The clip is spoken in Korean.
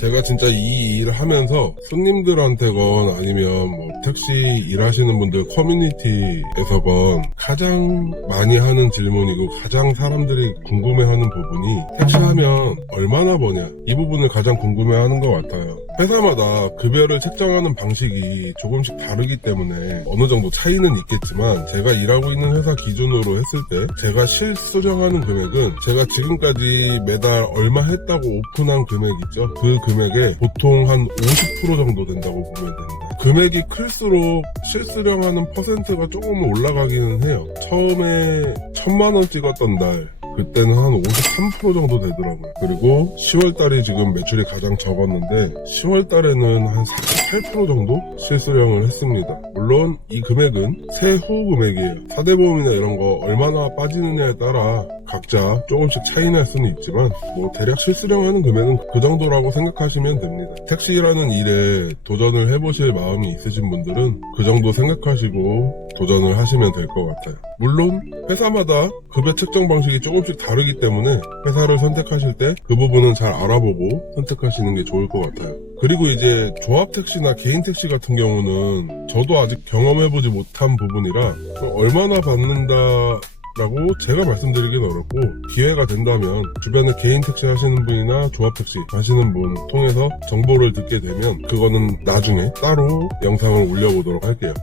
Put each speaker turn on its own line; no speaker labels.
제가 진짜 이 일을 하면서 손님들한테건 아니면 뭐 택시 일하시는 분들 커뮤니티에서건 가장 많이 하는 질문이고 가장 사람들이 궁금해하는 부분이 택시하면 얼마나 버냐 이 부분을 가장 궁금해하는 것 같아요. 회사마다 급여를 책정하는 방식이 조금씩 다르기 때문에 어느 정도 차이는 있겠지만 제가 일하고 있는 회사 기준으로 했을 때 제가 실수령하는 금액은 제가 지금까지 매달 얼마 했다고 오픈한 금액 있죠. 그 금액의 보통 한 50% 정도 된다고 보면 됩니다. 금액이 클수록 실수령하는 퍼센트가 조금 올라가기는 해요. 처음에 천만 원 찍었던 날 그때는 한 53% 정도 되더라고요. 그리고 10월 달이 지금 매출이 가장 적었는데 10월 달에는 한 48% 정도 실수령을 했습니다. 물론 이 금액은 세후 금액이에요. 사대보험이나 이런 거 얼마나 빠지느냐에 따라 각자 조금씩 차이 날 수는 있지만 뭐 대략 실수령 하는 금액은 그 정도라고 생각하시면 됩니다. 택시라는 일에 도전을 해보실 마음이 있으신 분들은 그 정도 생각하시고 도전을 하시면 될 것 같아요. 물론 회사마다 급여 책정 방식이 조금씩 다르기 때문에 회사를 선택하실 때 그 부분은 잘 알아보고 선택하시는 게 좋을 것 같아요. 그리고 이제 조합 택시나 개인 택시 같은 경우는 저도 아직 경험해보지 못한 부분이라 얼마나 받는다 라고 제가 말씀드리긴 어렵고 기회가 된다면 주변에 개인 택시 하시는 분이나 조합 택시 하시는 분 통해서 정보를 듣게 되면 그거는 나중에 따로 영상을 올려보도록 할게요.